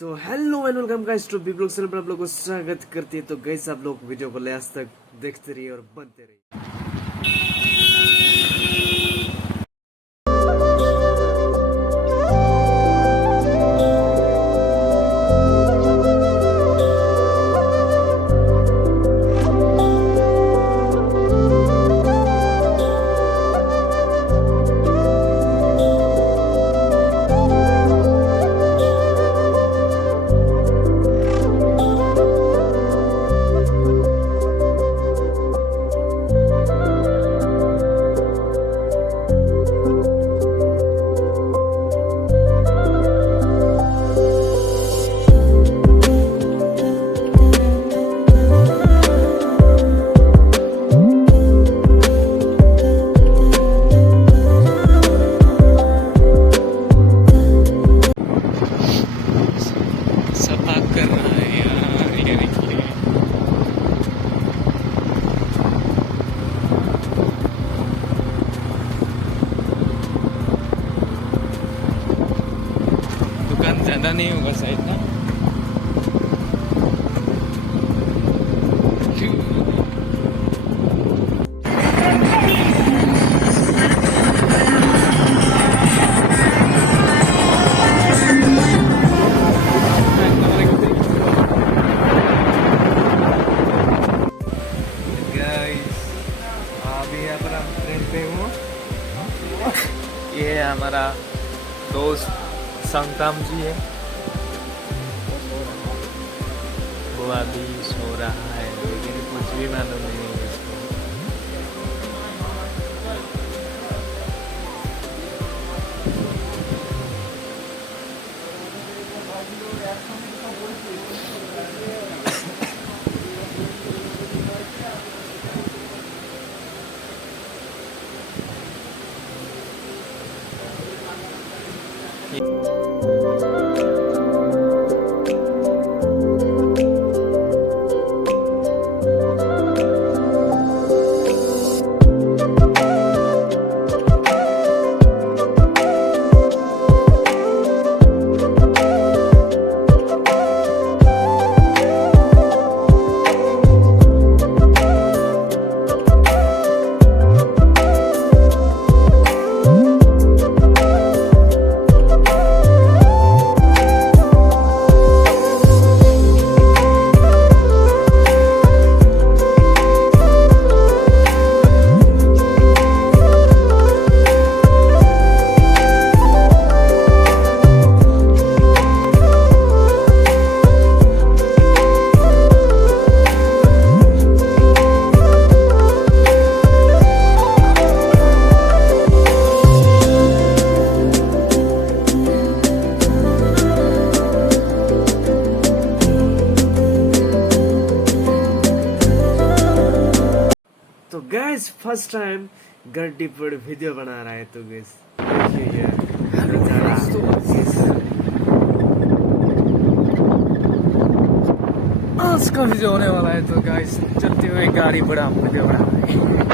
तो hello and welcome guys to big blog channel पर आप लोगों को स्वागत करते हैं। तो गाइस आप लोग वीडियो को लास्ट तक देखते रहिए और बनते रहिए। ज़्यादा नहीं होगा शायद ना। अभी यहाँ पर हम ट्रेन पे हूँ। ये है हमारा दोस्त संगताम जी है, वो अभी सो रहा है लेकिन कुछ भी मालूम नहीं है इसको। तो गैस फर्स्ट टाइम गड्डी पर वीडियो बना रहा है। तो गैस देखिए यार आज का वीडियो होने वाला है। तो गाइस चलते हुए गाड़ी पर हम वीडियो बना रहे हैं।